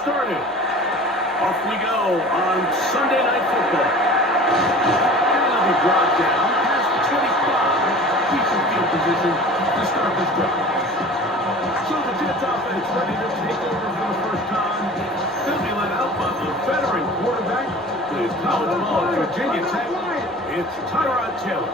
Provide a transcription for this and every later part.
started. Off we go on Sunday Night Football. And he brought down past the 25. Decent field position to start this drive. So the Jets offense ready to take over for the first time. They'll be led out by the veteran quarterback with his college ball at Virginia Tech. It's Tyrod Taylor.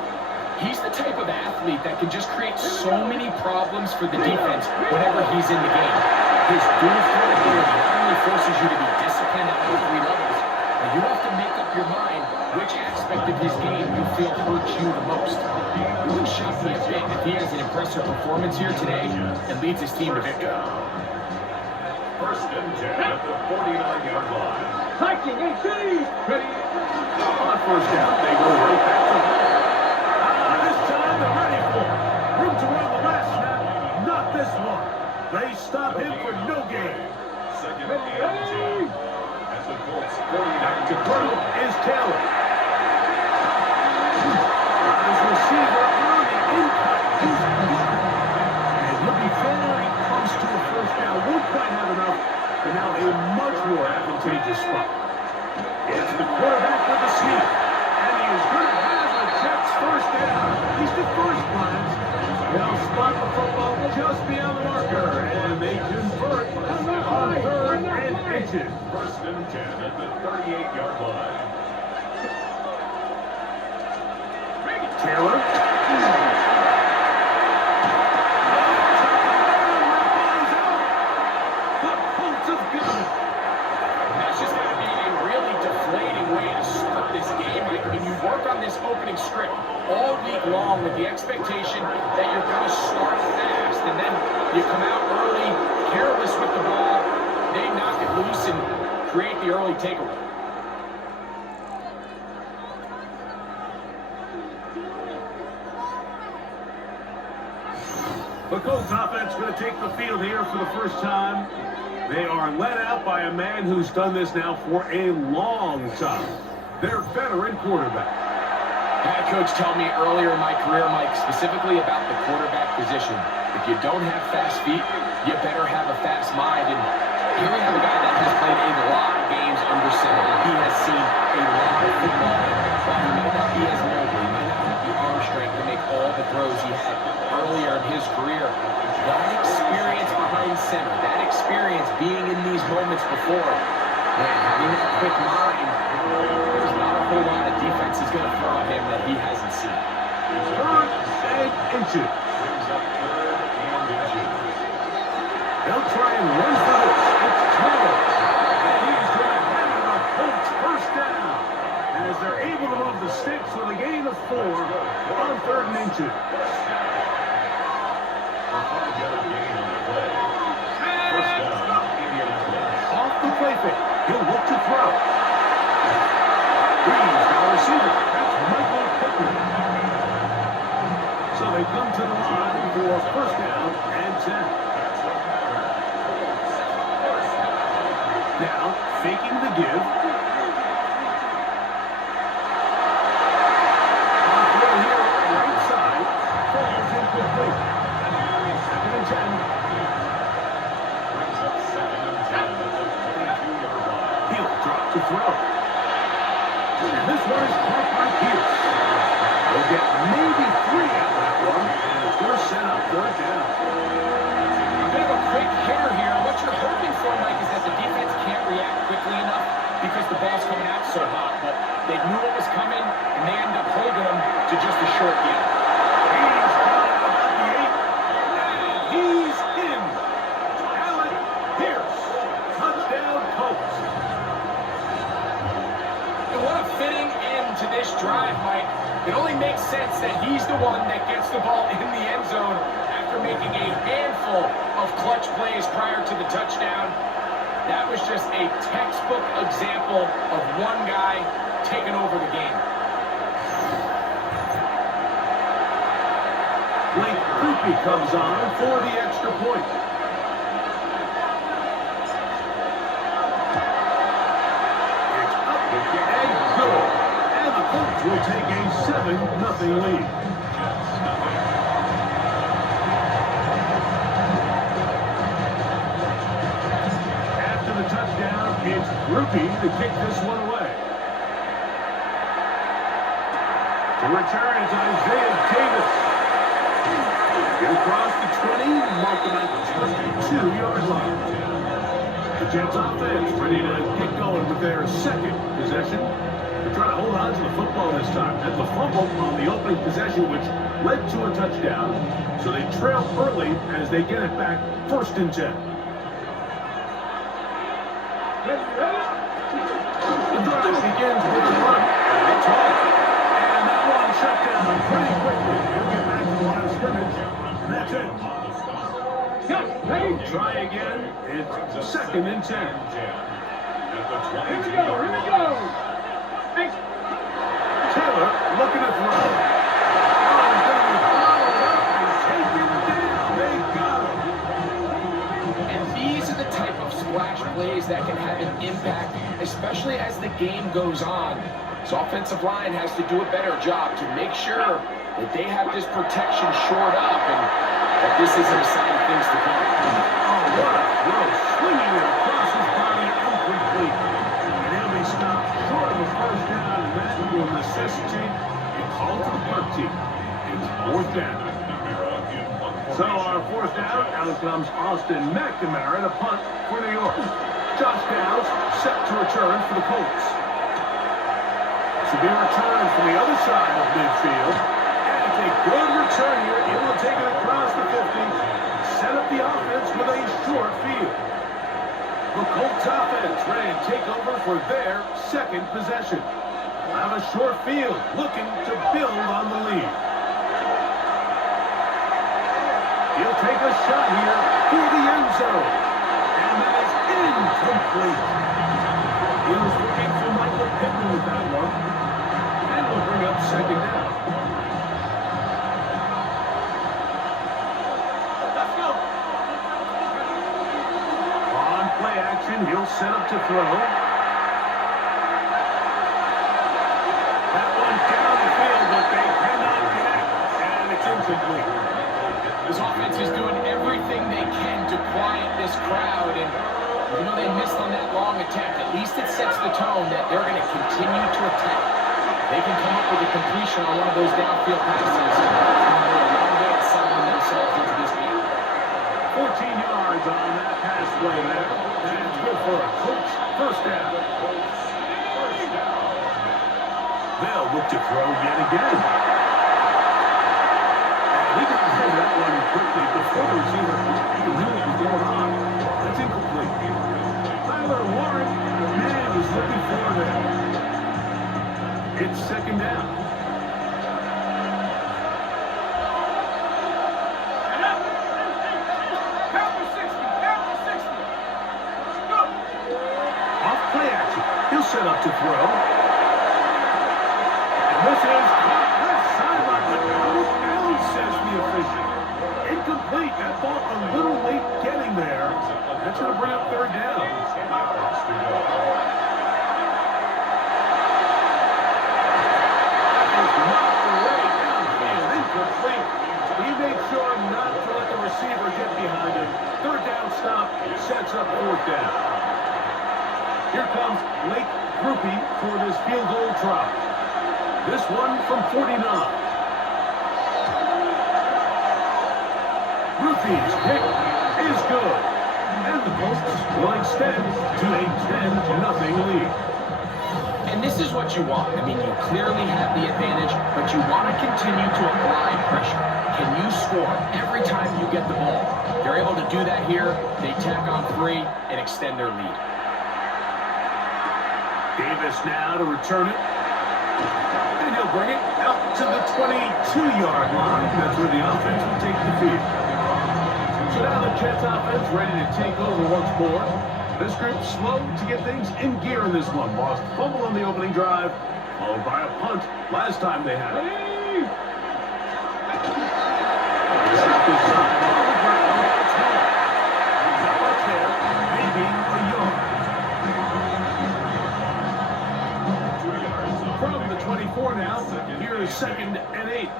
He's the type of athlete that can just create so many problems for the defense whenever he's in the game. His dual threat ability not only forces you to be disciplined at all three levels, but you have to make up your mind which aspect of his game you feel hurts you the most. It wouldn't shock me a bit if he has an impressive performance here today and leads his team to victory. First and 10 at the 49-yard line. Hiking and shooting. Ready. On first down, they go right back to home. This time they're ready for it. Room to run the last snap. Not this one. They stop him for no gain. Second and 10 at the Colts 49. Back to throw is Taylor. His receiver on the in-cut. He's good. And he'll be fair. He comes to a first down. Won't quite have enough. But now a much more advantageous spot. It's the quarterback with the sneak. And he is going to have a Jets first down. He's the first glance. They'll spot the football just beyond the marker. And they convert on third and inches. First and 10 at the 38-yard line. Taylor. The Colts have got it. That's just going to be a really deflating way to start this game. Like, when you work on this opening script all week long with the expectation that you're going to start fast, and then you come out early, careless with the ball, they knock it loose and create the early takeaway. The Colts offense going to take the field here for the first time. They are led out by a man who's done this now for a long time. Their veteran quarterback. I had a coach tell me earlier in my career, Mike, specifically about the quarterback position. If you don't have fast feet, you better have a fast mind. And here we have a guy that has played a lot of games under center. He has seen a lot of football. While he might not be as mobile, he might not have the arm strength to make all the throws he had earlier in his career. That experience behind center, that experience being in these moments before, man, having that quick mind, there's not a whole lot of defense he's going to throw at him that he hasn't seen. Third and inches. They'll try and run for this. It's Taylor. And he's going to have it on Colts first down. As they're able to move the sticks with a gain of 4 on third and inches. Off the play fake. He'll look to throw. Breeze, our receiver. That's Michael Pittman. So they come to the line for first down and 10. Now, faking the give. On throw here, right side. Falls incomplete. Second and 10. He'll drop to throw. And this one is caught by Pierce. They'll get maybe 3 out of that one. And it's going to set up third down. A bit of a quick hitter here. What you're hoping for, Mike, is that the defense can't react quickly enough because the ball's coming out so hot. But they knew it was coming, and they end up holding them to just a short game. He's got it about the 8. And he's in. Allen Pierce. Touchdown, Colts. And what a fitting end to this drive, Mike. It only makes sense that he's the one that gets the ball in the end zone after making a handful of clutch plays prior to the touchdown. That was just a textbook example of one guy taking over the game. Blake Creepy comes on for the extra point. It's up and good. And the Colts will take a 7-0 lead. After the touchdown. It's Groupie to kick this one away. To return is Isaiah Davis. Get across the 20, mark them at the 22-yard line. The Jets offense ready to get going with their second possession. They're trying to hold on to the football this time. And the fumble on the opening possession, which led to a touchdown. So they trail early as they get it back, 1st and 10. The drive begins with a run. And it's hard. And that one shut down pretty quickly. He'll get back to the line of scrimmage. And that's it. Try again. It's 2nd and 10. Here we go. Taylor looking to throw. Oh, he's going to be followed up and taken down. They got him. And these are the type of splash plays that can have an impact, especially as the game goes on. So offensive line has to do a better job to make sure that they have this protection shored up and that this isn't a sign of things to come. Oh, what a throw. Swinging it across his body, incomplete. And he'll be stopped short of a 1st down, and that will necessitate a call to the punt team. It's 4th down. So our 4th down, out comes Austin McNamara to punt for New York. Josh Downs set to return for the Colts. This will be a return from the other side of midfield. And it's a good return here, able to take it across the 50. Set up the offense with a short field. The Colts offense ready to take over for their 2nd possession. They'll have a short field, looking to build on the lead. He'll take a shot here for the end zone. And that is incomplete. He was looking for Michael Pittman with that one. And we'll bring up 2nd down. Play action, he'll set up to throw. That one down the field, but they cannot connect, and it's incomplete. This offense is doing everything they can to quiet this crowd, and you know they missed on that long attempt. At least it sets the tone that they're going to continue to attack. They can come up with a completion on one of those downfield passes. It's going to go a long way at settling themselves into this game. 14 yards on that pass play there. And it's good for a Colts 1st down. They'll look to throw yet again. And he got rid of that one quickly before the receiver even knew what was going on. That's incomplete. Tyler Warren, the man was looking for there. It's 2nd down. He'll set up to throw. And this is caught left sideline, but out of bounds, says the official. Incomplete. That ball a little late getting there. That's going to bring up 3rd down. That is knocked away downfield. Incomplete. He made sure not to let the receiver get behind him. 3rd down stop sets up 4th down. Here comes Blake Groupie for this field goal try. This one from 49. Groupie's kick is good. And the Colts will extend to a 10-0 lead. And this is what you want. I mean, you clearly have the advantage, but you want to continue to apply pressure. Can you score every time you get the ball? They're able to do that here. They tack on 3 and extend their lead. Davis now to return it. And he'll bring it out to the 22-yard line. That's where the offense will take the field. So now the Jets offense ready to take over once more. This group slow to get things in gear in this one. Lost fumble on the opening drive, followed by a punt last time they had it. Snap this time on the ground. It's home. Not much there. Maybe a yard. From the 24 now, here is 2nd and 8.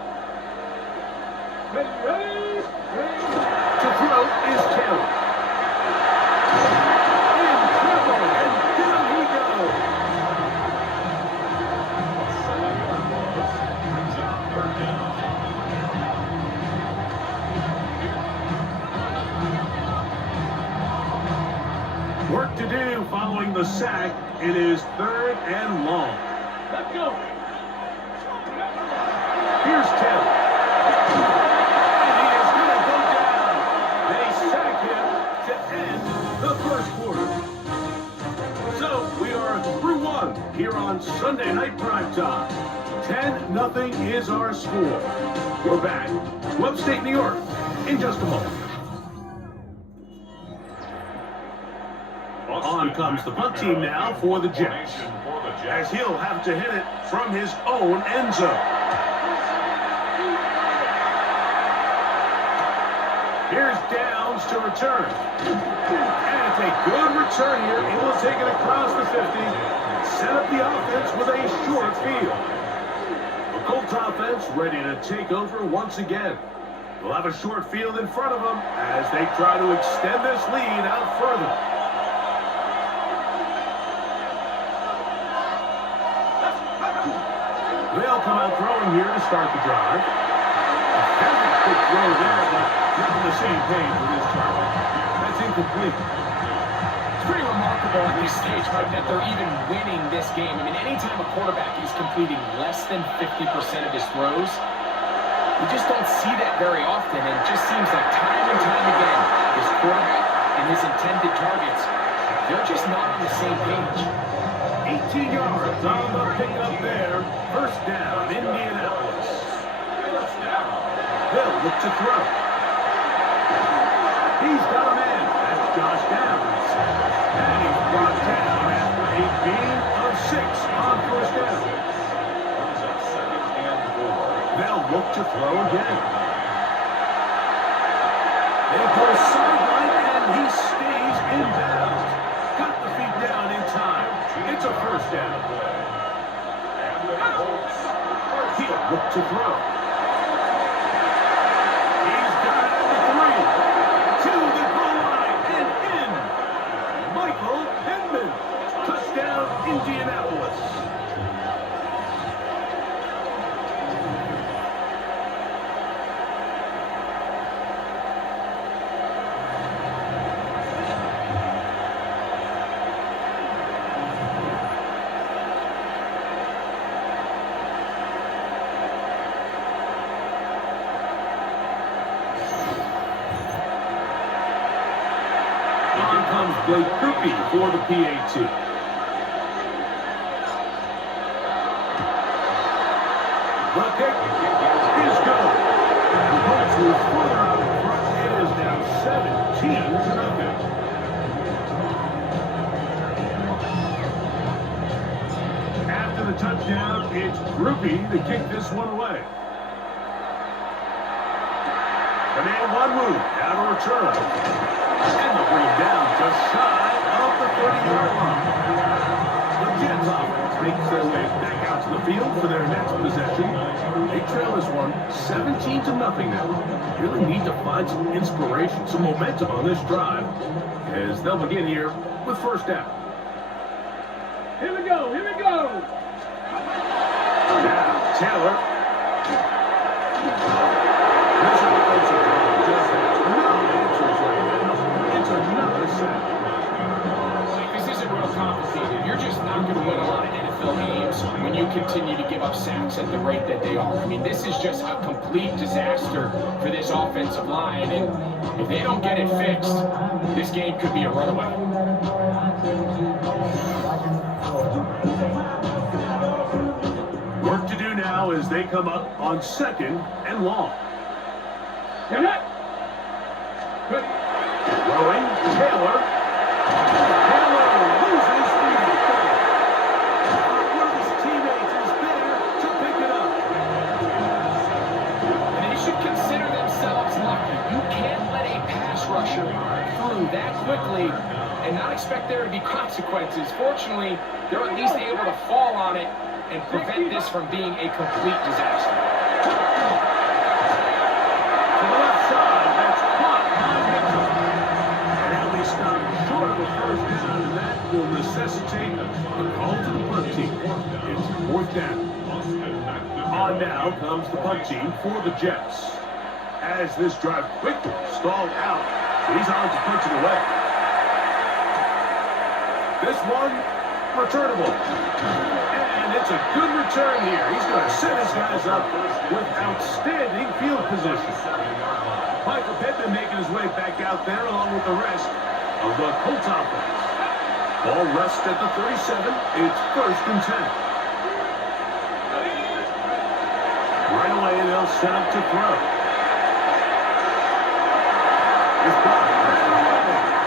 To throw is Taylor. In trouble, and the sack. It is 3rd and long. Let's go. Here's Taylor. And he is going to go down. They sack him to end the first quarter. So we are through one here on Sunday Night Primetime. 10-0 is our score. We're back to upstate New York in just a moment. On comes the punt team now for the Jets, as he'll have to hit it from his own end zone. Here's Downs to return. And it's a good return here. He will take it across the 50, set up the offense with a short field. The Colts offense ready to take over once again. They'll have a short field in front of them as they try to extend this lead out further. They'll come out throwing here to start the drive. Very quick throw there, but not on the same page with his target. That's incomplete. It's pretty remarkable at this stage, Mike, that they're even winning this game. I mean, anytime a quarterback is completing less than 50% of his throws, we just don't see that very often, and it just seems like time and time again, his quarterback and his intended targets, they're just not on the same page. 18 yards on the pickup there. First down, Indianapolis. They'll look to throw. He's got a man. That's Josh Downs. And he's brought down after a gain of 6 on first down. They'll look to throw again. They go sideline, and he stays in bounds. Got the feet down in time. It's a first down. He'll look to throw. He's got it at the 3. To the goal line and in. Michael Pittman. Touchdown, Indianapolis. Blake Kirby for the PAT. The kick is good. The Colts move further out in front. It is now 17-0. After the touchdown, it's Groupie to kick this one away. And then one move, out of return. And they'll bring him down just shy of the 30-yard line. The Jets offense makes their way back out to the field for their next possession. They trail this one 17-0 now. Really need to find some inspiration, some momentum on this drive as they'll begin here with first down. Here we go. Here we go. Now, Taylor. This offensive line just has no answers right now. It's another sack. This isn't real complicated. You're just not going to win a lot of NFL games when you continue to give up sacks at the rate that they are. I mean, this is just a complete disaster for this offensive line, and if they don't get it fixed, this game could be a runaway. Work to do now as they come up on 2nd and long. Ready. Throwing, Taylor. Taylor loses the football. One of his teammates is there to pick it up. And they should consider themselves lucky. You can't let a pass rusher through that quickly and not expect there to be consequences. Fortunately, they're at least able to fall on it and prevent this from being a complete disaster. To the left side, that's caught by Mitchell. And now they stop short of the first down, and that will necessitate a call to the punt team. It's 4th down. On now comes the punt team for the Jets. As this drive quickly stalled out, so he's on to punch it away. This one, returnable. And it's a good return here. He's going to set his guys up with outstanding field position. Michael Pittman making his way back out there along with the rest of the Colts offense. Ball rests at the 37. It's 1st and 10. Right away, they'll set up to throw. It's blocked.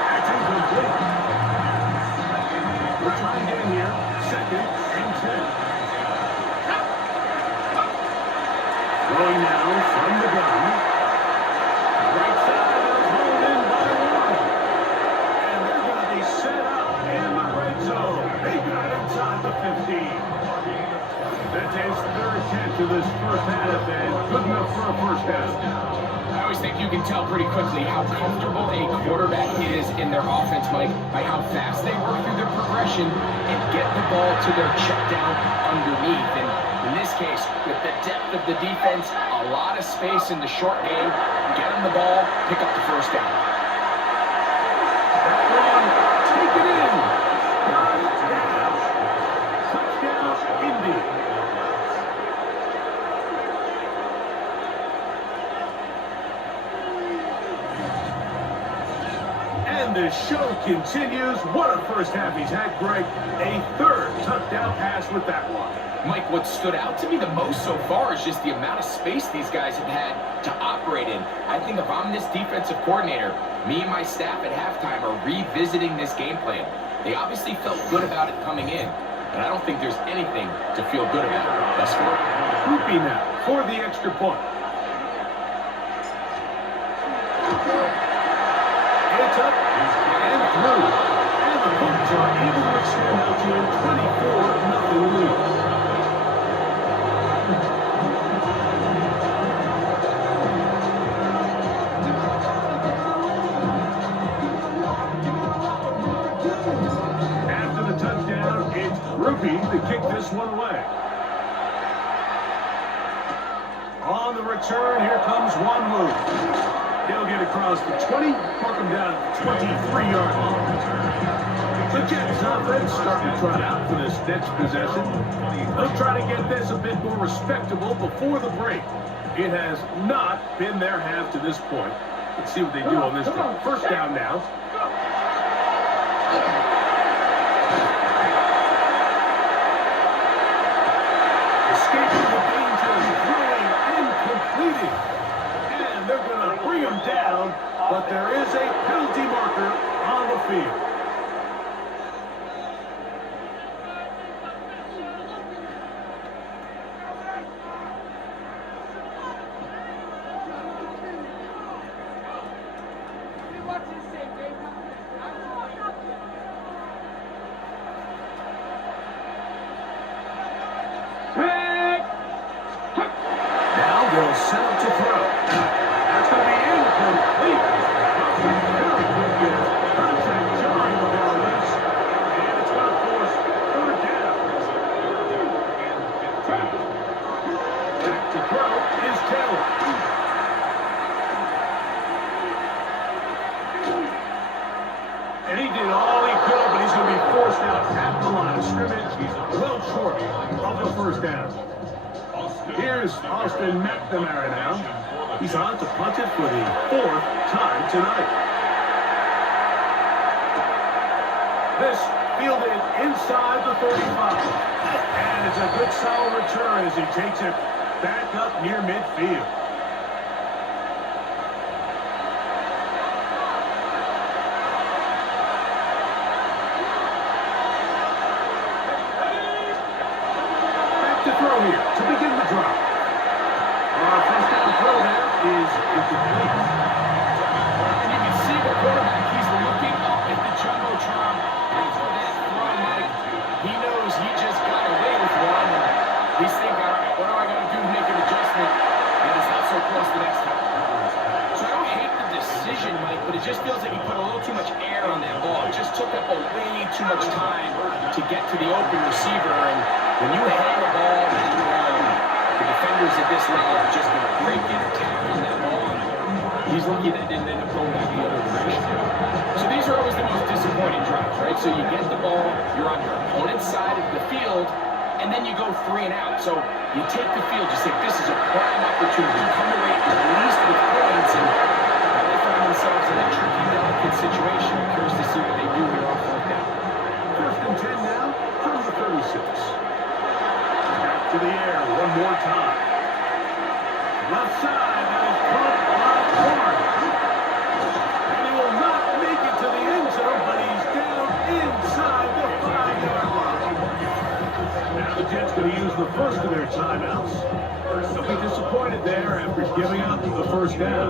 That's incomplete. We're trying to get in here. 2nd and 10. Throwing now from the gun. Right side is rolled in by one. And they're going to be set up in the red zone. They got inside the 15. That's his 3rd catch of this first half, and good enough for a first down. I always think you can tell pretty quickly how comfortable a quarterback is in their offense, Mike, by how fast they work through their progression and get the ball to their check down underneath. And in this case, with the depth of the defense, a lot of space in the short game, get them the ball, pick up the first down. That one, take it in. Got it down. Touchdown, Indy. And the show continues. What a first half he's had, Greg. A 3rd touchdown pass with that one. Mike, what stood out to me the most so far is just the amount of space these guys have had to operate in. I think if I'm this defensive coordinator, me and my staff at halftime are revisiting this game plan. They obviously felt good about it coming in, and I don't think there's anything to feel good about thus far. Groupie now for the extra point. It's up and through. And the Colts are able to extend out to a 24-0 lead. After the touchdown, it's Groupie to kick this one away. On the return, here comes one move. He'll get across the 20, mark him down at the 23-yard line. The Jets offense starting to trot out for this next possession. They'll try to get this a bit more respectable before the break. It has not been their half to this point. Let's see what they do on this one. First down now. Escaping the danger, throwing and completing. And they're going to bring him down, but there is a penalty marker on the field. Now they'll set up to throw. That's going to be incomplete. Very good contact jarring the ball loose. And it's going to force 3rd down. Back to throw is Taylor. And he did all he could, but he's going to be forced out at the line of scrimmage. He's well short of the first down. Here's Austin McNamara now. He's on to punt it for the 4th time tonight. This fielded inside the 35. And it's a good solid return as he takes it back up near midfield. To throw here to begin the drive. Our first down throw there is incomplete. And you can see the quarterback, he's looking up at the jumbotron after that throw, Mike. He knows he just got away with one, and he's thinking, all right, what do I got to do to make an adjustment? And it's not so close the next time. So I don't hate the decision, Mike, but it just feels like he put a little too much air on that ball. It just took up way too much time to get to the open receiver, and when you hang the ball that long, the defenders at this level are just going to break in and tackle on that ball. He's lucky that didn't end up going back the other direction. So these are always the most disappointing drives, right? So you get the ball, you're on your opponent's side of the field, and then you go 3 and out. So you take the field, you say, this is a prime opportunity. Come away at least with points, and they find themselves in a tricky, delicate situation. I'm curious to see what they do here on 4th down. 1st and 10 now from the 36. Back to the air one more time. Left side, that is caught by Warren. And he will not make it to the end zone, but he's down inside the 5-yard line. Now the Jets going to use the first of their timeouts. They'll be disappointed there after giving up the 1st down.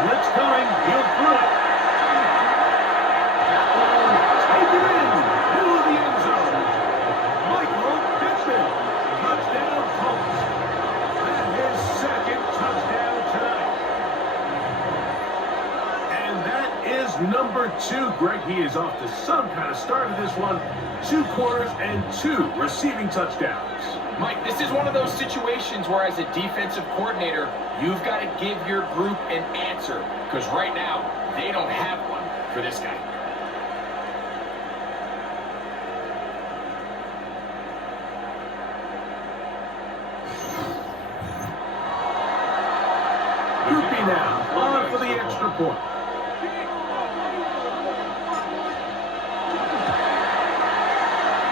Blitz coming, he'll throw it. That one, take it in, middle of the end zone. Michael Pittman, touchdown Colts. And his 2nd touchdown tonight. And that is number 2. Greg, he is off to some kind of start of this one. 2 quarters and 2 receiving touchdowns. Mike, this is one of those situations where as a defensive coordinator, you've got to give your group an answer. Because right now, they don't have one for this guy. Groupie now, on for the extra point.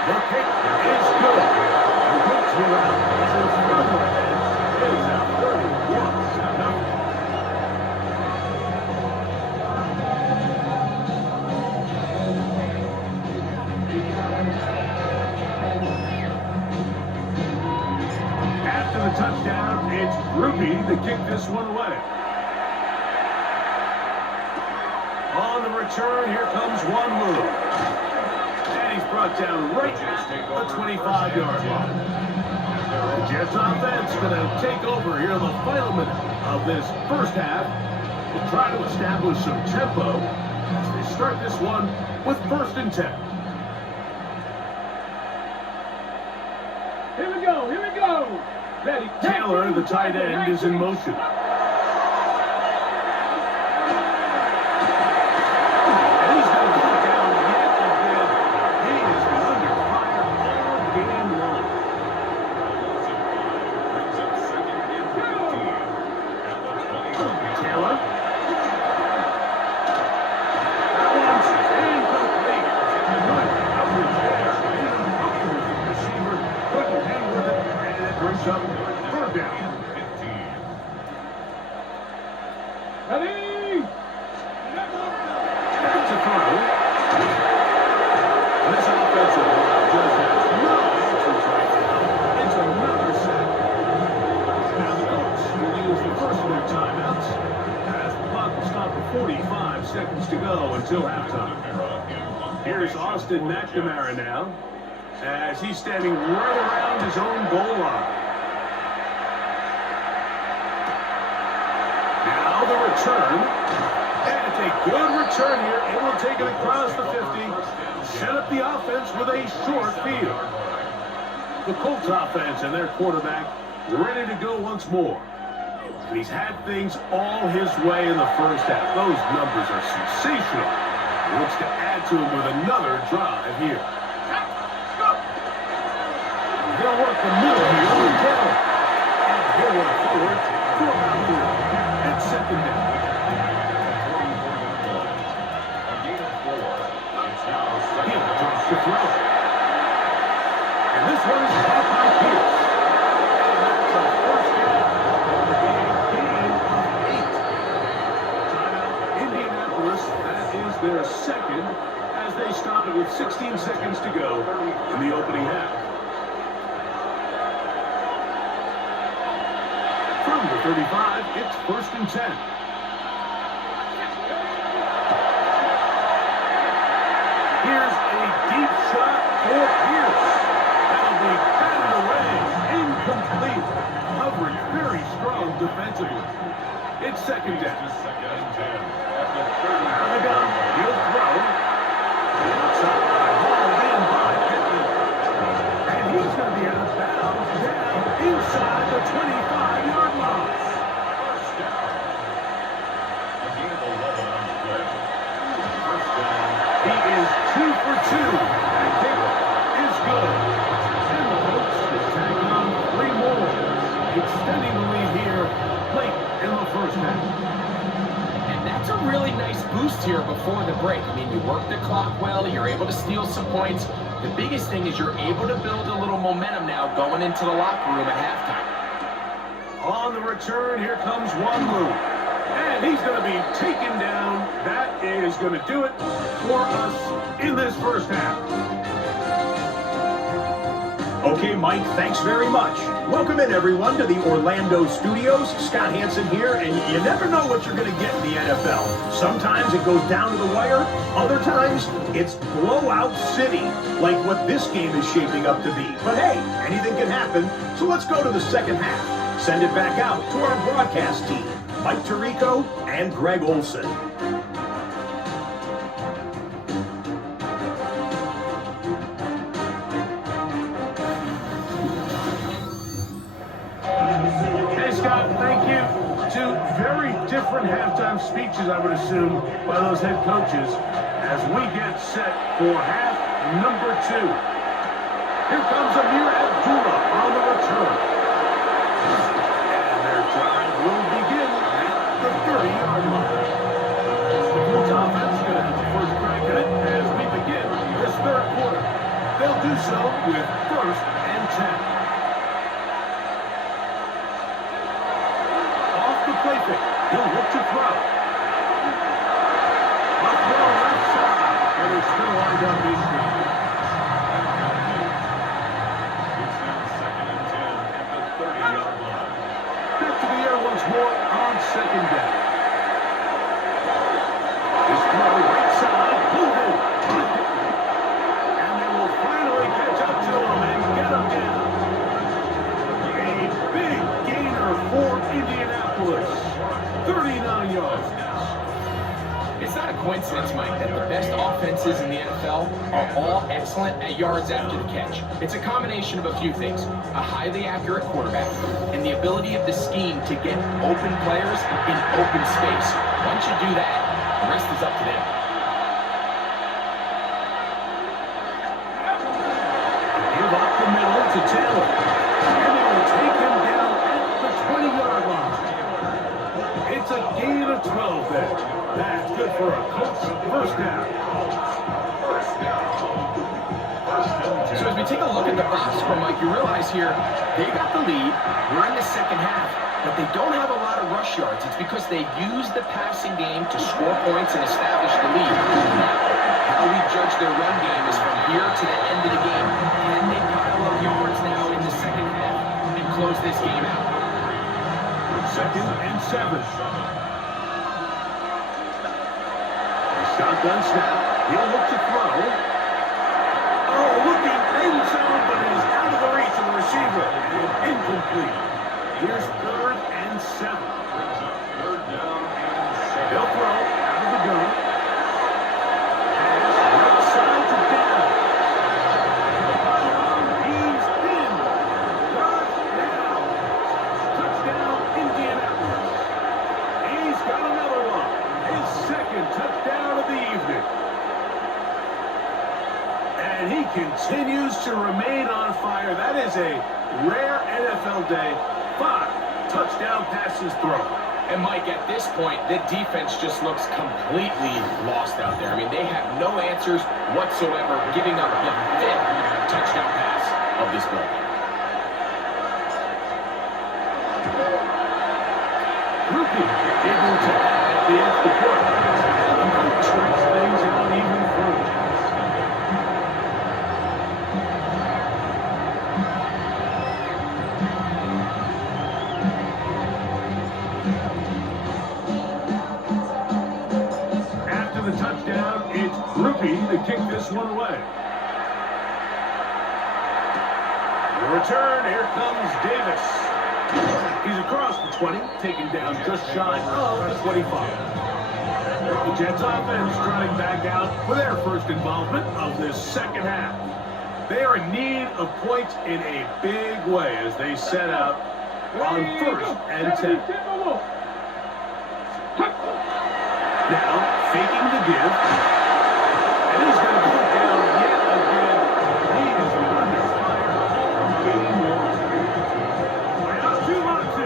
The kick is good. The Colts will out as his further ahead. It is now 31-0. After the touchdown, it's Groupie to kick this one away. On the return, here comes one move. And he's brought down right at the 25-yard line. The Jets offense going to take over here in the final minute of this 1st half. We'll try to establish some tempo as they start this one with 1st and 10. Here we go, here we go. Ready. Taylor, the tight end, is in motion. Ready. Back to throw. This offensive line just has no answers right now. It's another sack. Now the Colts will use the first of their timeouts as the clock will stop at 45 seconds to go until halftime. Here's Austin McNamara now as he's standing right around his own goal line. Now the return, and it's a good return here. It will take it across the 50, set up the offense with a short field. The Colts offense and their quarterback ready to go once more. And he's had things all his way in the 1st half. Those numbers are sensational. He looks to add to them with another drive here. They'll work the middle here with Taylor. And he'll work forward for about 3. It's 2nd down. He'll drops the throw. And this one is caught by Pierce. And that's a 1st down. A gain of 8. Timeout, Indianapolis. That is their 2nd as they stop it with 16 seconds to go in the opening half. From the 35, it's 1st and 10. Here's a deep shot for Pierce. That'll be batted away. Incomplete. Coverage very strong defensively. It's 2nd down. Out of the gun. He'll throw. Outside, hauled in by Pittman. And he's going to be out of bounds down inside the 25-yard line. First down. A gain of 11 on the play. First down. He is 2 for 2. That kick is good. And the Colts will tag on 3 more, extending the lead here late in the first half. And that's a really nice boost here before the break. I mean, you work the clock well, you're able to steal some points. The biggest thing is you're able to build a little momentum now going into the locker room at halftime. On the return, here comes one move. And he's going to be taken down. That is going to do it for us in this first half. Okay, Mike, thanks very much. Welcome in, everyone, to the Orlando studios. Scott Hansen here, and you never know what you're going to get in the NFL. Sometimes it goes down to the wire. Other times, it's blowout city, like what this game is shaping up to be. But hey, anything can happen, so let's go to the second half. Send it back out to our broadcast team, Mike Tirico and Greg Olson. Hey, Scott, thank you. Two very different halftime speeches, I would assume, by those head coaches as we get set for half number 2. Here comes Amir Abdullah on the return. And their drive will begin at the 30-yard line. The Colts offense is going to have the first crack at it as we begin this third quarter. They'll do so with 1st and 10. Play fake. He'll look to throw. A throw left side. And it's still lined up being good. It's now 2nd and 10 at the 30-yard line. Back to the air once more on 2nd down. His throw right side. Pulled in. And they will finally catch up to him and get him down. A big gainer for Indianapolis. 39 yards. It's not a coincidence, Mike, that the best offenses in the NFL are all excellent at yards after the catch. It's a combination of a few things. A highly accurate quarterback and the ability of the scheme to get open players in open space. Once you do that, the rest is up to them. Give up the middle to Taylor. And they will take him down at the 20-yard line. It's a gain of 12 there. That's good for a Colts first down. So as we take a look at the box score, Mike, you realize here they got the lead. We're in the second half, but they don't have a lot of rush yards. It's because they use the passing game to score points and establish the lead. Now, how we judge their run game is from here to the end of the game. Can they pile up yards now in the second half and close this game out? 2nd and 7. Shotgun snap. He'll look to throw. Oh, looking end zone, but it is out of the reach of the receiver. And incomplete. Here's 3rd and 7. Third down and 7. He'll throw out of the gun. Pass right side to down. He's in. Touchdown. Touchdown, Indianapolis. He's got another one. His 2nd touchdown of the evening. And he continues to remain on fire. That is a rare NFL day. 5 touchdown passes thrown. And Mike, at this point, the defense just looks completely lost out there. I mean, they have no answers whatsoever, giving up the 5th touchdown pass of this ball. Rookie able to add the extra point. And stretch things out even further. After the touchdown, it's Rookie to kick this one away. The return, here comes Davis. He's across the 20, taken down just shy of the 25. The Jets offense trotting back out for their first involvement of this second half. They are in need of points in a big way as they set out on 1st and 10. Now, faking the give. And he's going to go down yet again. He has been under fire all game long. Now, 2-on-2.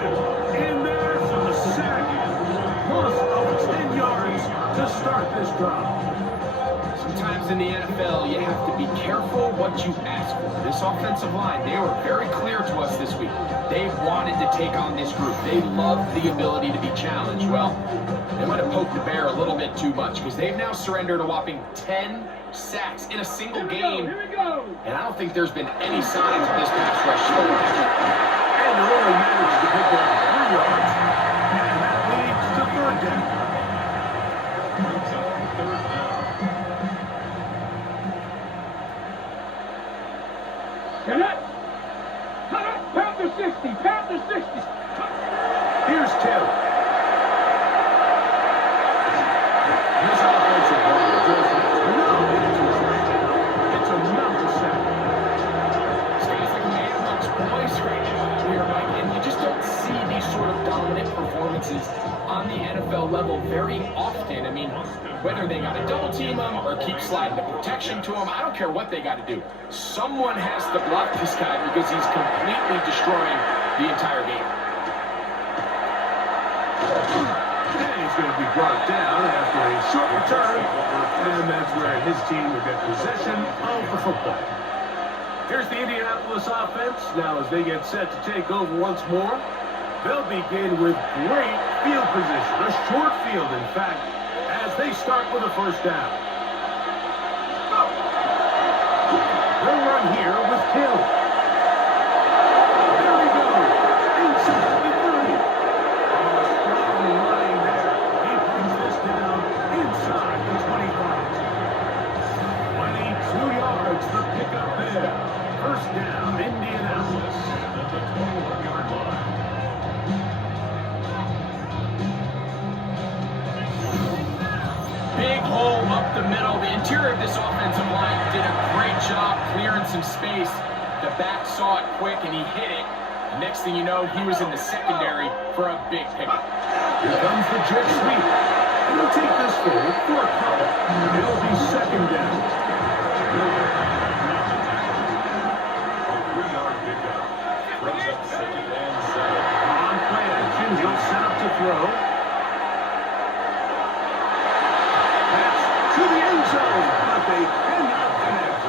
In there for the sack. Plus of 10 yards to start this drive. Sometimes in the NFL, you have to be careful what you ask for. This offensive line, they were very clear to us this week. They wanted to take on this group. They loved the ability to be challenged. Well, they might have poked the bear a little bit too much because they've now surrendered a whopping 10 sacks in a single game. Here we go. And I don't think there's been any signs of this pass rush slowing down. And only managed to pick up 3 yards. And that leads to 3rd down. Pound to 60. Pound to 60. Here's Taylor. This offensive line just has no answers right now. It's another sack. This guy's like a man amongst boys right now here, Mike, and you just don't see these sort of dominant performances on the NFL level very often. I mean, whether they got to double team him or keep sliding the protection to him, I don't care what they got to do. Someone has to block this guy because he's completely destroying the entire game. And he's going to be brought down after a short return. And that's where his team will get possession of the football. Here's the Indianapolis offense. Now as they get set to take over once more, they'll begin with great field position. A short field, in fact, as they start with a 1st down. They'll run here with Hill. There he goes. Inside the 30. Oh, strong line there. He brings this down inside the 25. 22 yards the pickup there. 1st down, Indianapolis. At the 21-yard line. Big hole up the middle. The interior of this offensive line did a great job clearing some space. The back saw it quick and he hit it. Next thing you know, he was in the secondary for a big pickup. Here comes the jet sweep. And he'll take this forward for a couple. It'll be 2nd down. A 3-yard pickup. Brings up 2nd and 7. On play action, he'll set up to throw. That's to the end zone, but they cannot connect.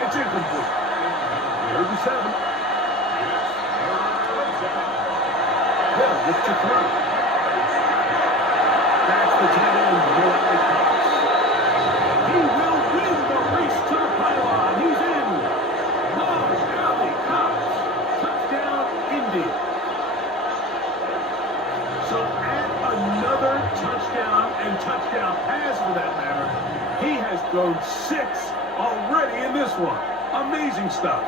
It's incomplete. 3rd and 7. Hill looks to throw. That's the tight end, Morley Cox. He will win the race to the pylon. He's in. Morley Cox. Touchdown, Indy. So add another touchdown and touchdown pass for that matter. He has thrown 6 already in this one. Amazing stuff.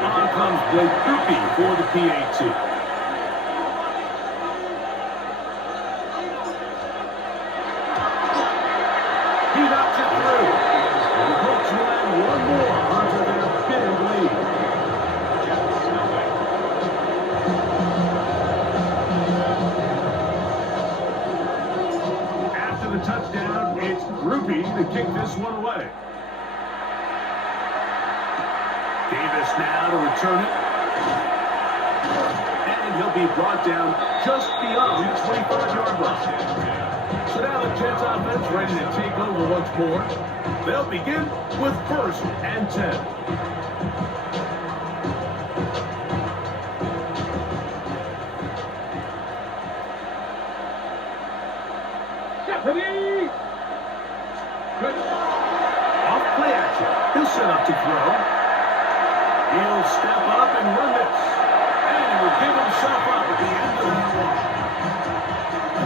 On comes Blake Grupe for the PAT. He knocks it through. The Colts will add one more onto their big lead. After the touchdown, it's Grupe to kick this one away. Davis now to return it. And he'll be brought down just beyond the 25-yard line. So now the Jets offense ready to take over once more. They'll begin with 1st and 10. Stephanie! Good. Off play action. He'll set up to throw. He'll step up and run this. And he will give himself up at the end of that one.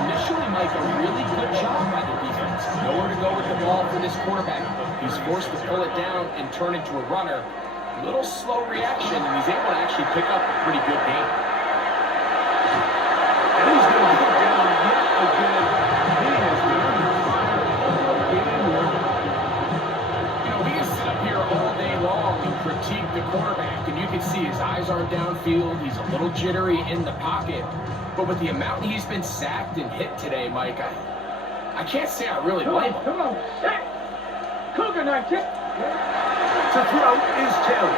Initially, Mike, a really good job by the defense. Nowhere to go with the ball for this quarterback. He's forced to pull it down and turn into a runner. A little slow reaction, and he's able to actually pick up a pretty good game. And he's going to go down yet again. He has been under fire all game long. You know, we can sit up here all day long and critique the quarterback, and you can see his eyes aren't downfield. He's a little jittery in the pocket. But with the amount he's been sacked and hit today, Mike, I can't say I really blame him. Come on, sack. Cougar night, check. To throw is Taylor.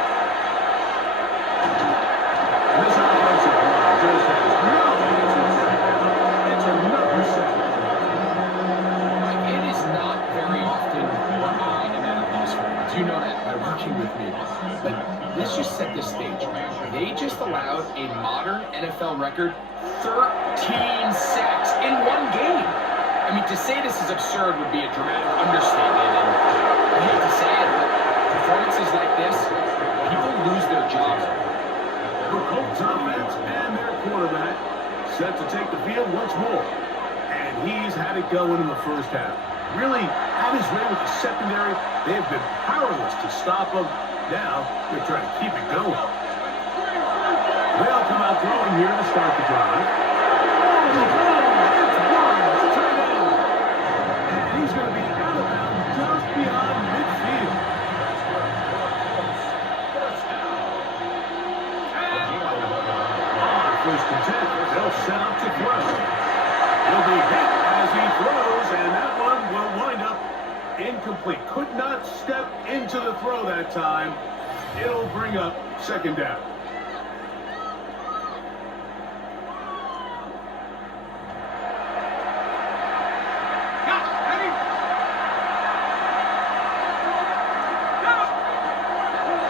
This offensive line just has no answer for that. It's another sack. Like, it is not very often where I am at a loss for words. You know that by working with me. But let's just set this stage. They just allowed a modern NFL record 13 sacks in one game. I mean, to say this is absurd would be a dramatic understatement, and I hate to say it, but performances like this, people lose their jobs. The Colts offense and their quarterback set to take the field once more. And he's had it going in the first half. Really had his way with the secondary. They have been powerless to stop him. Now they're trying to keep it going. They'll come out throwing here to start the drive. It's wild. Turn down. And he's going to be out of bounds just beyond midfield. First and 10, they'll set up to throw. He'll be hit as he throws, and that one will wind up incomplete. Could not step into the throw that time. It'll bring up second down.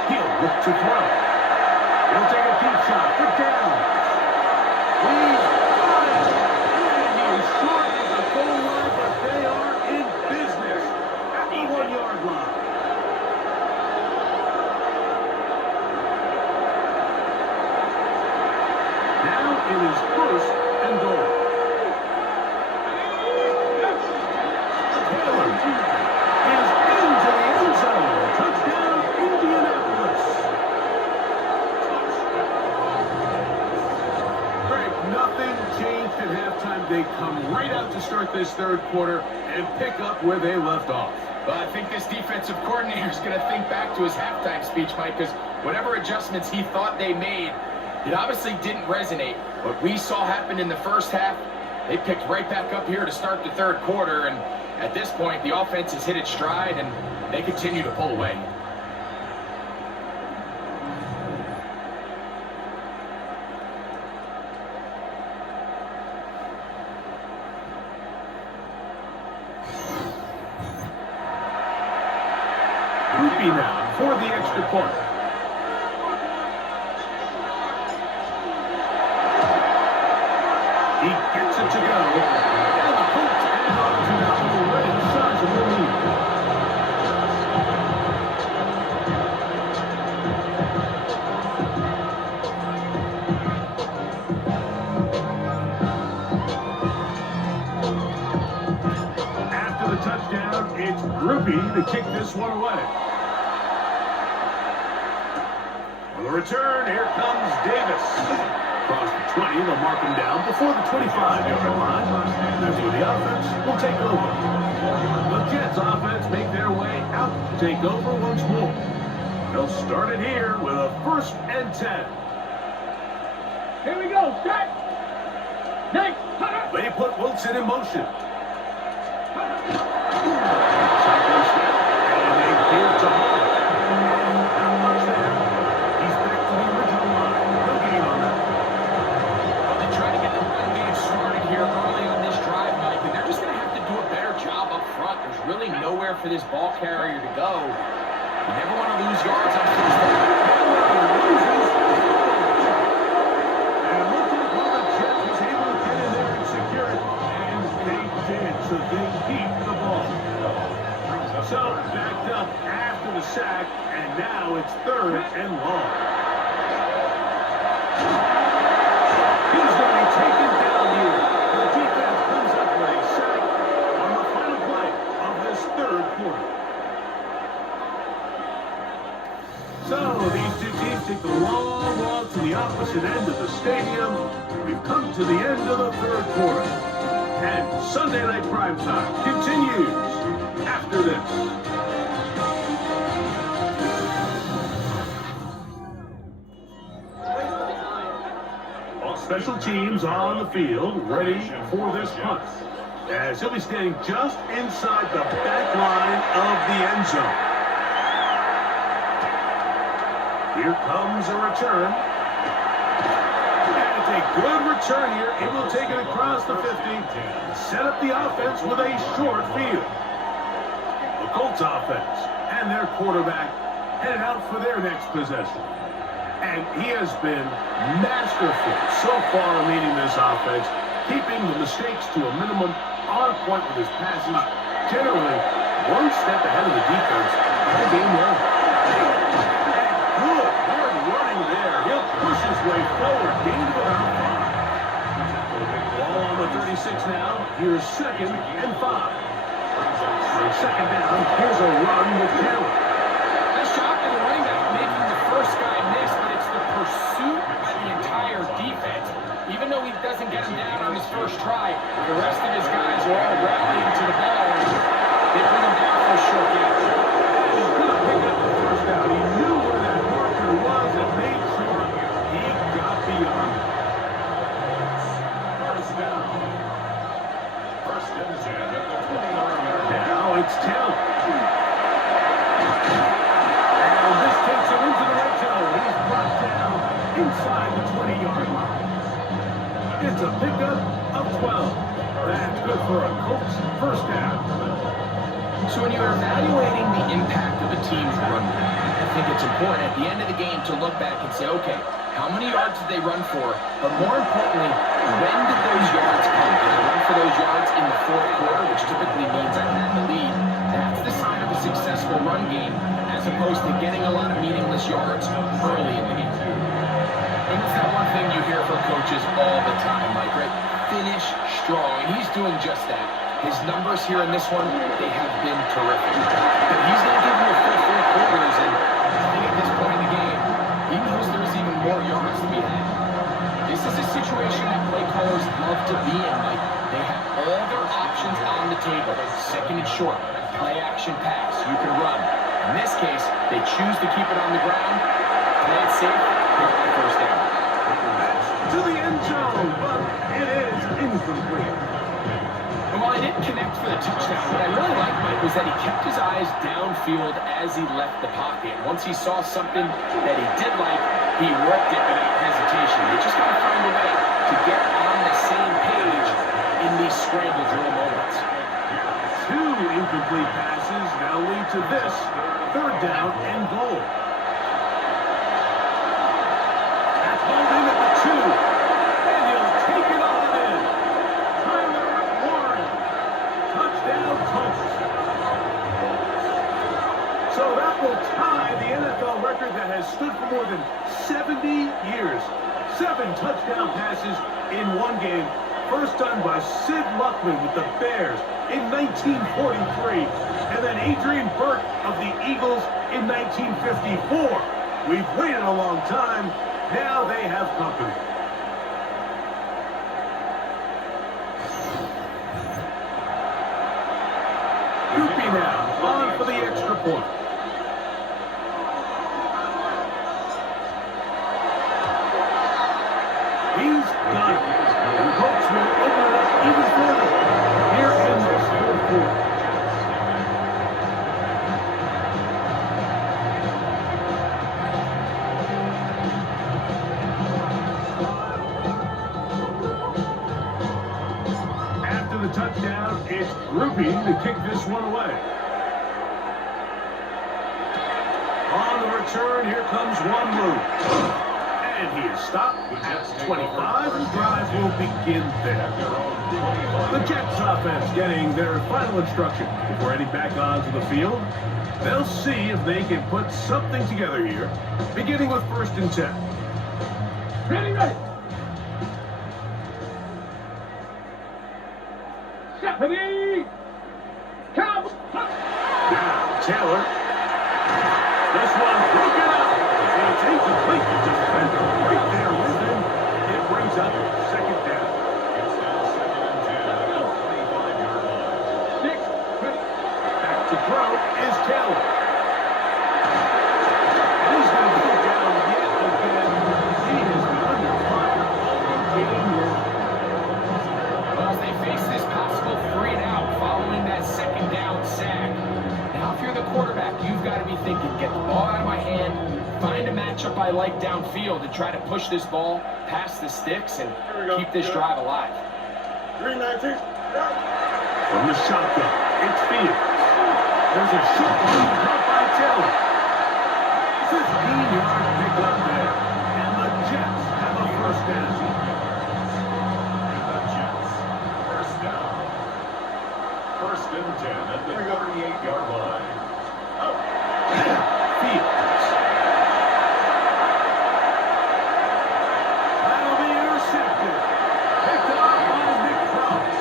He'll look to throw. He'll take a deep shot for down. He's got it. And he is short of the goal line, but they are in business at the 1-yard line. Now it is first and goal. Taylor is into the end zone. Touchdown, Indianapolis. Nothing changed at halftime. They come right out to start this third quarter and pick up where they left off. Well, I think this defensive coordinator is going to think back to his halftime speech, Mike, because whatever adjustments he thought they made, it obviously didn't resonate. What we saw happen in the first half, they picked right back up here to start the third quarter, and at this point, the offense has hit its stride, and they continue to pull away. Groupie now for the extra point. He gets it to go. And the Colts add on to that already sizable lead. After the touchdown, it's Groupie to kick this one away. For the return, here comes Davis. Across the 20, they'll mark him down before the 25-yard line. That's where the offense will take over. The Jets offense make their way out to take over once more. They'll start it here with a 1st and 10. Here we go, set. Next. They put Wilson in motion. Shotgun snap, and they give to Hall. Not much there. He's back to the original line. No gain on that. Well, they try to get the run game started here early on this drive, Mike, and they're just going to have to do a better job up front. There's really nowhere for this ball carrier to go. You never want to lose yards on first down. And look at how the Jets was able to get in there and secure it. And they did, so they keep the ball. So, backed up after the sack, and now it's 3rd and long. He's going to be taken down here. The defense comes up with a sack on the final play of this 3rd quarter. So these two teams take the long walk to the opposite end of the stadium. We've come to the end of the third quarter. And Sunday Night Primetime continues after this. Special teams on the field, ready for this punt. As he'll be standing just inside the back line of the end zone. Here comes a return. And it's a good return here. Able to take it across the 50. Set up the offense with a short field. The Colts offense and their quarterback headed out for their next possession. And he has been masterful so far leading this offense, keeping the mistakes to a minimum, on point with his passes, generally one step ahead of the defense all game long. And good running there. He'll push his way forward, gain of about 5. Ball on the 36 now. Here's 2nd and 5. On 2nd down, here's a run with Taylor. Nice shot by the running back, making the first guy miss, but it's the pursuit by the entire defense. Even though he doesn't get him down on his first try, the rest of his guys are all rallying to the ball. They bring him down for a short gain. He's going to pick up the first down. He knew where that marker was and made sure he got beyond it. First down. First and 10 at the 20-yard line. Now it's Taylor. And this takes him into the red zone. He's brought down inside the 20-yard line. It's a pickup of 12. That's good for a Colts first down. So when you're evaluating the impact of a team's run game, I think it's important at the end of the game to look back and say, okay, how many yards did they run for? But more importantly, when did those yards come? Did they run for those yards in the fourth quarter, which typically means I had the lead? That's the sign of a successful run game, as opposed to getting a lot of meaningless yards early in the game. And it's that one thing you hear from coaches all the time, Mike, right? Finish strong. And he's doing just that. His numbers here in this one, they have been terrific. But he's going to give you a full 4 quarters, and I think at this point in the game, he knows there's even more yards to be had. This is a situation that play callers love to be in, Mike. They have all their options on the table. 2nd and short, play action pass, you can run. In this case, they choose to keep it on the ground, play it safe, pick up the first down. To the end zone, but it is incomplete. And while he didn't connect for the touchdown, what I really liked, Mike, was that he kept his eyes downfield as he left the pocket. Once he saw something that he did like, he worked it without hesitation. They just got to find a way to get on the same page in these scramble drill moments. 2 incomplete passes now lead to this 3rd down and goal. That's hauled in at the 2, and he'll take it on in. Tyler Warren, touchdown Colts. So that will tie the NFL record that has stood for more than 70 years. 7 touchdown passes in one game. First done by Sid Luckman with the Bears in 1943, and then Adrian Burke of the Eagles in 1954. We've waited a long time. Now they have company. Goopy now on for the extra point. He's got it. The Colts will open it up even further here in this 4th quarter. After the touchdown, it's Groupie to kick this one away. On the return, here comes one move. And he is stopped at 25. The drive will begin there. The Jets offense getting their final instruction before heading back onto the field. They'll see if they can put something together here, beginning with 1st and 10. Ready, ready. 70. Count. Taylor. This one broken up. And it's incomplete. The defender right there with him. It brings up second down. It's now second and 10 at the 25-yard line. Back to throw is Taylor. And he's going to go down yet again. He has been under fire all game long. Well, as they face this possible 3-and-out following that second down sack. Now, if you're the quarterback, you've got to be thinking, get the ball out of my hand, find a matchup I like downfield, and try to push this ball past the sticks and keep this drive alive. 3-19. From the shotgun, it's Fields. There's a short one caught by Taylor. 15-yard pickup there. And the Jets have a first down. The Jets, first down. First and 10 at the 38-yard line. Fields. That'll be intercepted. Picked up by Nick Cross.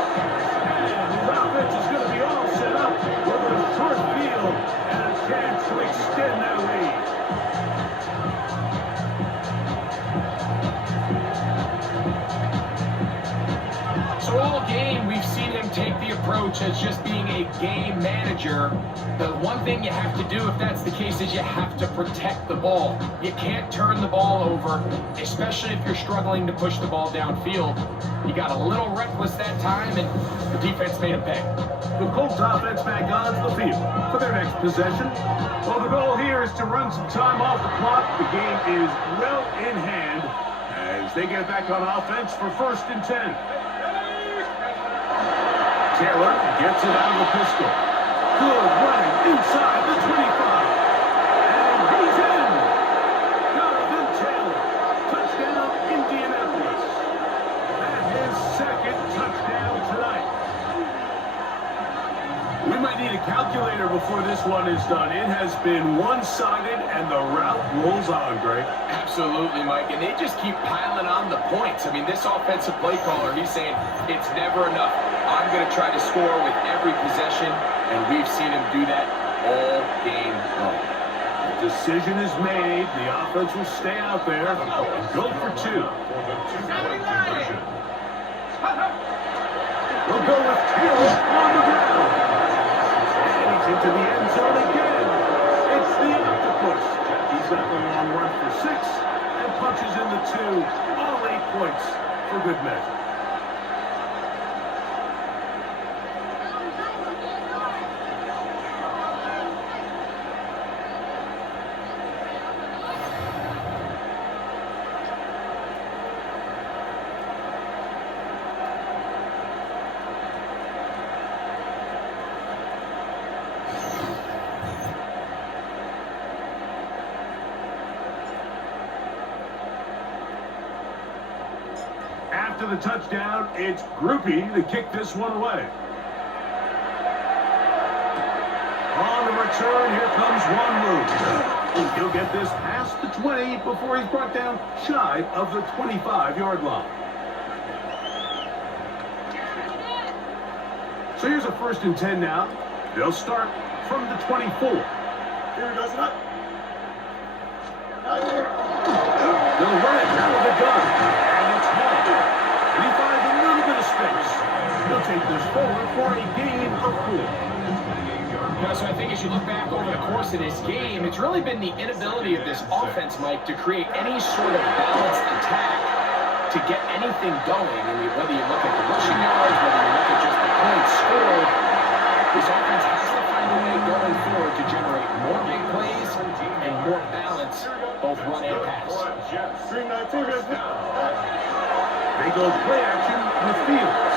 And his offense is going to be all set up with a short field and a chance to extend that lead. So all game, we've seen him take the approach as just being a game manager. The one thing you have to do if that's the case is you have to protect the ball. You can't turn the ball over, especially if you're struggling to push the ball downfield. He got a little reckless that time, and the defense made him pay. The Colts offense back onto the field for their next possession. Well, the goal here is to run some time off the clock. The game is well in hand as they get back on offense for first and 10. Taylor gets it out of the pistol. Good running inside the 25. And he's in. Jonathan Taylor. Touchdown, Indianapolis. That's his second touchdown tonight. We might need a calculator before this one is done. It has been one-sided, and the route rolls on, Greg. Absolutely, Mike, and they just keep piling on the points. I mean, this offensive play caller, he's saying it's never enough. I'm going to try to score with every possession, and we've seen him do that all game long. The decision is made. The offense will stay out there and go for two. For the two-point conversion. We'll go with Taylor on the ground. And he's into the end zone again. It's the octopus. He's got the long run for 6 and punches in the 2. All 8 points for good measure. After the touchdown, it's Groupie to kick this one away. On the return, here comes one move. He'll get this past the 20 before he's brought down shy of the 25-yard line. So here's a first and 10 now. They'll start from the 24. Here he goes, not. They'll run it out of the gun. And it's Hall. And he finds a little bit of space. He'll take this forward for a gain of 4. Yeah, so I think as you look back over the course of this game, it's really been the inability of this offense, Mike, to create any sort of balanced attack to get anything going. I mean, whether you look at the rushing yards, whether you look at just the points scored, this offense has to find a way going forward to generate more big plays and more balance, both run and pass. They go play action with Fields.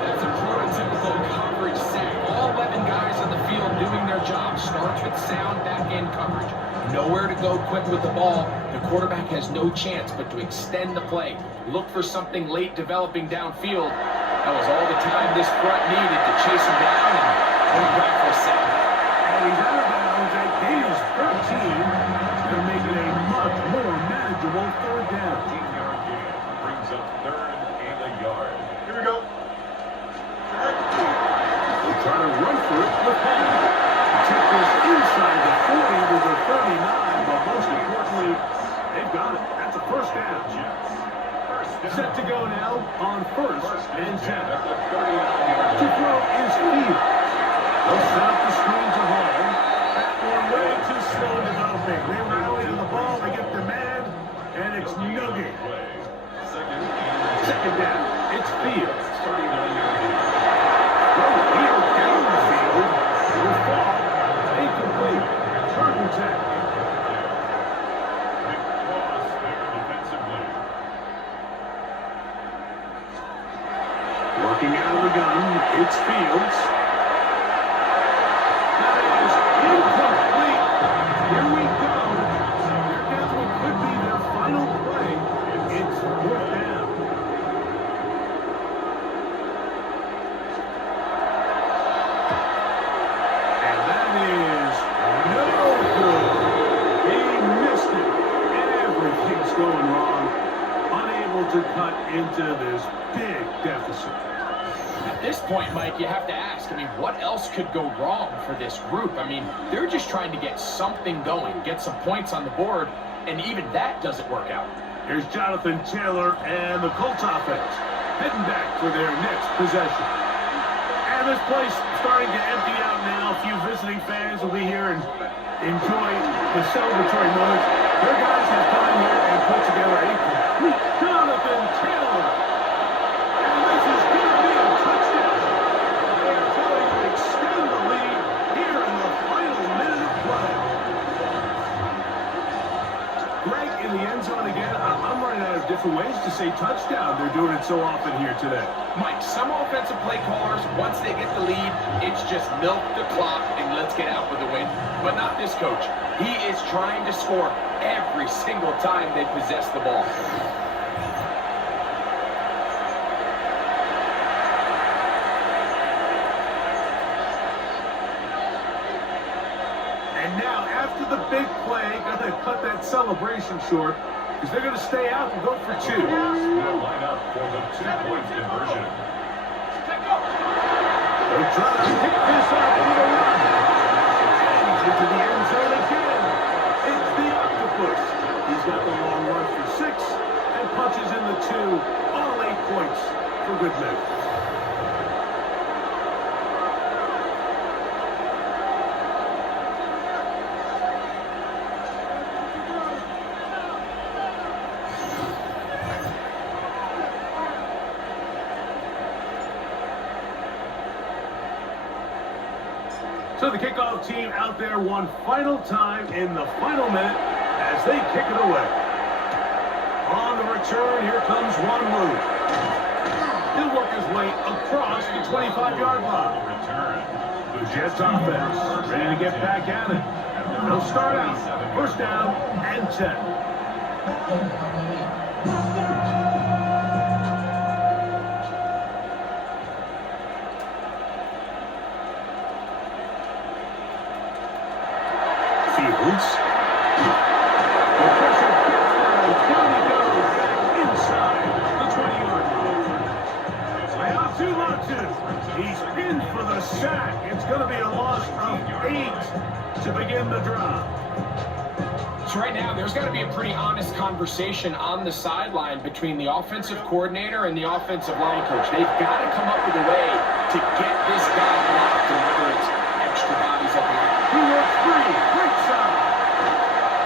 That's a prototypical coverage sack. All 11 guys on the field doing their job. Starts with sound back-end coverage. Nowhere to go quick with the ball. The quarterback has no chance but to extend the play. Look for something late developing downfield. That was all the time this front needed to chase him down and put him back for a sack. And he's out of bounds at gain of 13. Going to make it a much more manageable third down. 15-yard gain brings up 3rd and effort with Madden. Take this inside the 40 to the 39, but most importantly, they've got it. That's a first down. Set to go now on first and 10. To throw is Fields. They'll set up the screen to Hall. That one way too slow developing. They rally to the ball, they get the man, and it's no gain. Second down, it's Fields. Here down the field, will fall, incomplete, turn and tack. Working out of the gun, it's Fields. That is incomplete. Here we go. They're down to what could be their final play. It's fourth down. And that is no good. He missed it. Everything's going wrong. Unable to cut into this big deficit. At this point, Mike, you have to ask, I mean, what else could go wrong for this group? I mean, they're just trying to get something going, get some points on the board, and even that doesn't work out. Here's Jonathan Taylor and the Colts offense heading back for their next possession. And this place starting to empty out now. A few visiting fans will be here and enjoy the celebratory moments. Their guys have come in here and put together a complete Jonathan Taylor. And this is going to be a touchdown. They are going to extend the lead here in the final minute of play. Greg in the end zone again. I'm running out of different ways to say touchdown. They're doing it so often here today. Mike, some offensive play callers, once they get the lead, it's just milk the clock and let's get out with the win. But not this coach. He is trying to score every single time they possess the ball. And now, after the big play, got to cut that celebration short, because they're going to stay out and go for two. Will line up for the 2-point conversion. They're trying to pick this up with a run. And into the end zone again. It's the octopus. He's got the long run for 6 and punches in the 2. All 8 points for good measure. So the kickoff team out there one final time in the final minute as they kick it away. On the return, here comes one move. He'll work his way across the 25-yard line. The Jets offense ready to get back at it. They'll start out first down and 10. Fields. The pressure gets there, and down he goes back inside the 20-yard line. Latu. He's in for the sack. It's going to be a loss of 8 to begin the drive. So right now, there's got to be a pretty honest conversation on the sideline between the offensive coordinator and the offensive line coach. They've got to come up with a way to get this guy blocked, and whether it's extra bodies at the line. He works free, right side.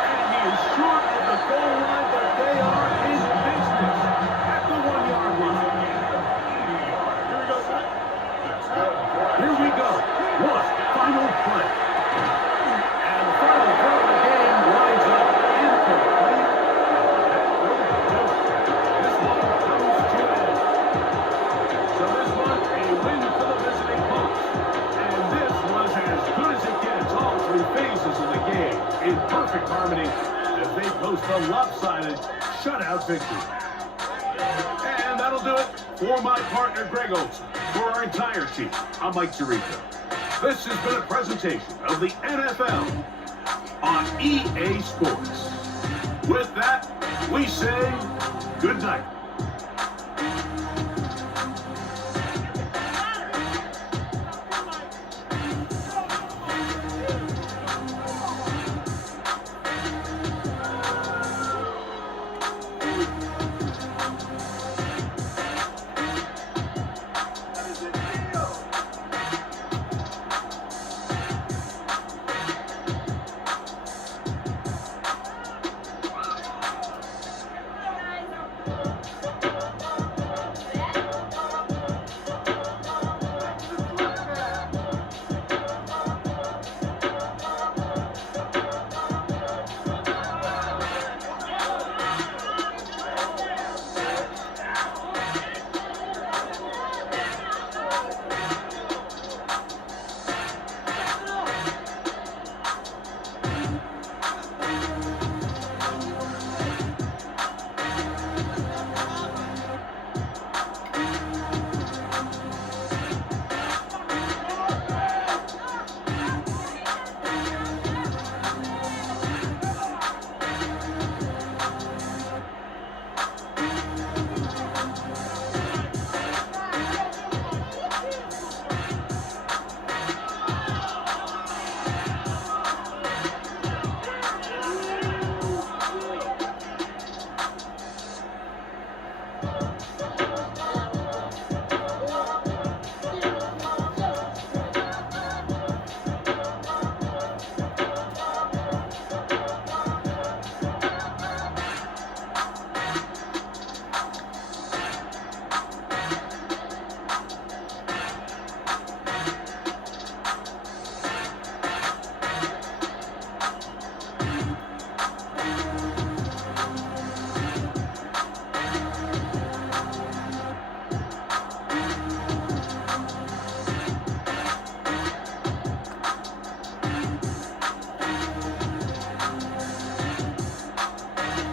And he is short of the goal line, but they are in business at the 1-yard line. Here we go. One final play. And the final throw of the game lines up incomplete. This one comes to an end. So this one, a win for the visiting Colts. And this was as good as it gets all 3 phases of the game in perfect harmony as they post a lopsided shutout victory. And that'll do it for my partner Greg Olson. For our entire team, I'm Mike Tirico. This has been a presentation of the NFL on EA Sports. With that, we say good night.